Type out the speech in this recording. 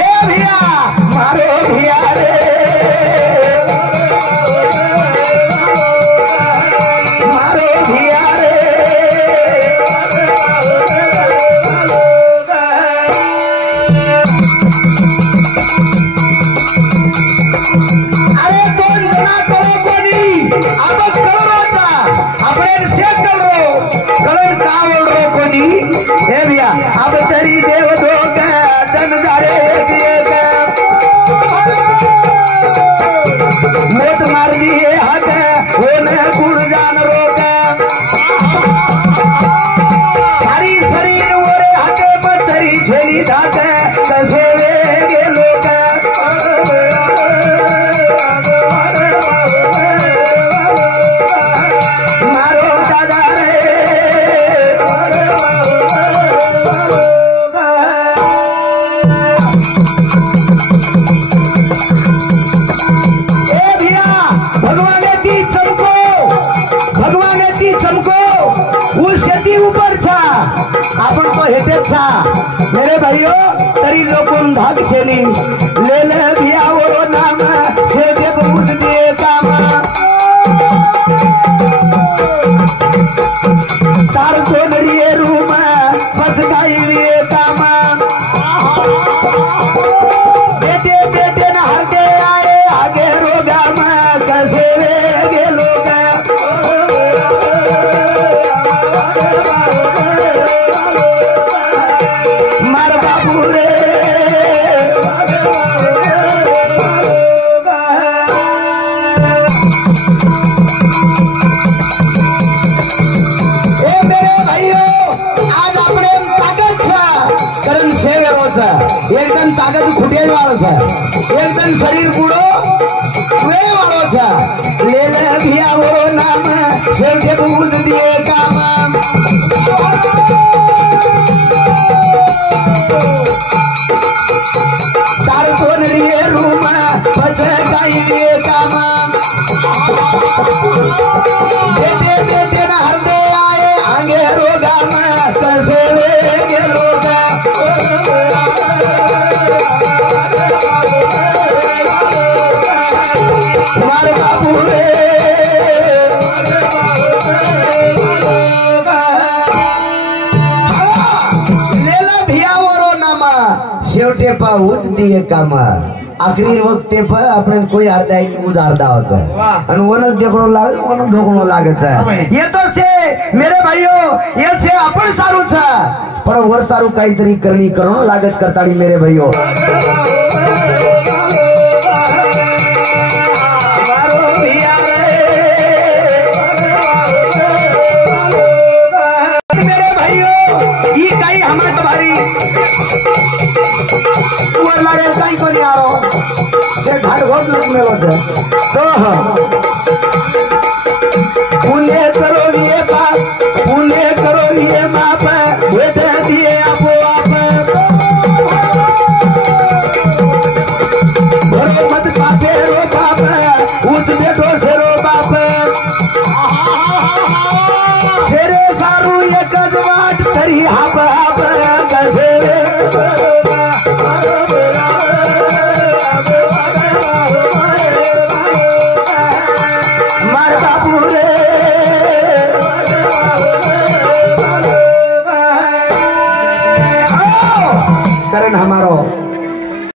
ए भैया मारो भैया रे मारो भैया रे अरे दोन जना करो कोणी अब कळरोचा आपण शेत कळरो कळण का ओळरो कोणी हे भैया अब तरी देव दोग जन जारे एक मोट मार दिए हाथ वो न गुण जान रोग सारी शरीर ओरे हाथे पर तरी झेली धात कसे वेगे लोग मारो दादा रे ए भैया भगवान ती चमको भगवान ती चमको वो शेती ऊपर छा आपण तो हेते छा मेरे भाइयों तरी लोकून धाक छेनी ले ले भैया वो नाम से देव बुद्ध दिए काम तार सोनरिए रूम बस गाई लिए काम बेटे बेटे न हर दे आए आगे रोगा में कसे गे लोग मार बाबू रे ए मेरे भाइयों आज अपने ताकत छा कारण सेवेरोचा एकदम ताकत खुटेल वाळो छा एकदम शरीर पुढो वे वाळो छा लेले भिया वो नाम शेवटे बुद्ध दिए काम तार सोनरिए रूम बस गाई दिए काम बेटे बेटे न हर दे आए आगे रोगा में कसे वेगे लोग मार बाबू रे लेला भियावरो नामा शेवटे पाऊच दिए काम आखरी वक्ते पर આપણે કોઈ અર્ધા ની ઉજારदा होता है અને ઓનો ઢેકણો લાગે ઓનો ઢોકણો લાગે છે ये तो से मेरे भाइयों ये से अपन सारू છે પણ वर सारू કાઈતરી કરણી કરો लागत करताड़ी मेरे भाइयों मारो भैया रे मेरे भाइयों ये काई हमारे तुम्हारी वर लागे काई को नहीं आ रहा ये घाट घोट लोग में होते तो